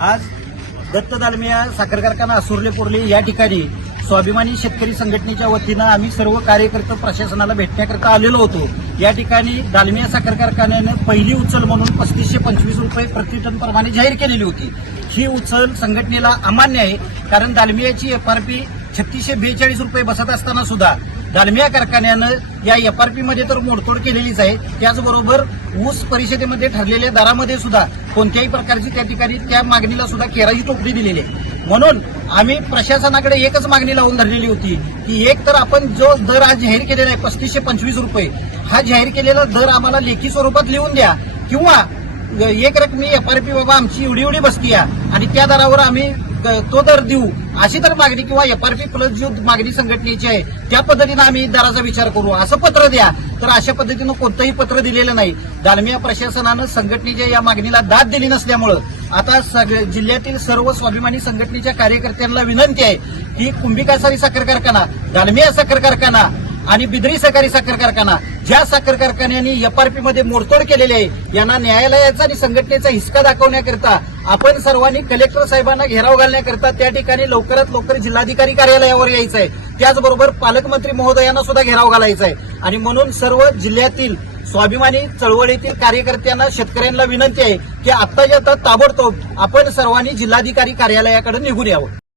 आज दत्त दालमिया साखर कारखाना असुरले पोरले या ठिकाणी स्वाभिमानी शेतकरी संघटनेच्या वतीनं आम्ही सर्व कार्यकर्ते प्रशासनाला भेटण्याकरता आलेलो होतो. या ठिकाणी दालमिया साखर कारखान्यानं पहिली उचल म्हणून पस्तीसशे पंचवीस रुपये प्रतिटन प्रमाणे जाहीर केलेली होती. ही उचल संघटनेला अमान्य आहे कारण दालमियाची एफआरपी छत्तीसशे बेचाळीस रुपये बसत असताना सुद्धा दालमिया कारखान्यानं या एफआरपी मध्ये तर मोडतोड केलेलीच आहे. त्याचबरोबर ऊस परिषदेमध्ये ठरलेल्या दरामध्ये सुद्धा कोणत्याही प्रकारची त्या ठिकाणी त्या मागणीला सुद्धा केराची टोपली दिलेली आहे. म्हणून आम्ही प्रशासनाकडे एकच मागणी लावून धरलेली होती की एक तर आपण जो दर आज जाहीर केलेला आहे पस्तीसशे पंचवीस रुपये हा जाहीर केलेला दर आम्हाला लेखी स्वरूपात लिहून द्या किंवा एक रकमी एफआरपी बाबा आमची एवढी एवढी बसती आहे आणि त्या दरावर आम्ही तो दर देऊ अशी तर मागणी किंवा एफआरपी प्लस जी मागणी संघटनेची आहे त्या पद्धतीनं आम्ही दराचा विचार करू. असं पत्र द्या तर अशा पद्धतीनं कोणतंही पत्र दिलेलं नाही. दालमिया प्रशासनानं संघटनेच्या या मागणीला दाद दिली नसल्यामुळं आता सग- जिल्ह्यातील सर्व स्वाभिमानी संघटनेच्या कार्यकर्त्यांना विनंती आहे की कुंभिकासारी साखर कारखाना दालमिया साखर कारखाना आणि बिदरी सहकारी साखर कारखाना. ज्या साखर कारखान्यांनी एफआरपी मध्ये मोडतोड केलेली आहे यांना न्यायालयाचा आणि संघटनेचा हिसका दाखवण्याकरिता आपण सर्वांनी कलेक्टर साहेबांना घेराव घालण्याकरिता त्या ठिकाणी लवकरात लवकर जिल्हाधिकारी कार्यालयावर यायचं आहे त्याचबरोबर पालकमंत्री महोदयांना सुद्धा घेराव घालायचा आहे आणि म्हणून सर्व जिल्ह्यातील स्वाभिमानी चळवळीतील कार्यकर्त्यांना शेतकऱ्यांना विनंती आहे की आत्ताच्या आता ताबडतोब आपण सर्वांनी जिल्हाधिकारी कार्यालयाकडे निघून यावं.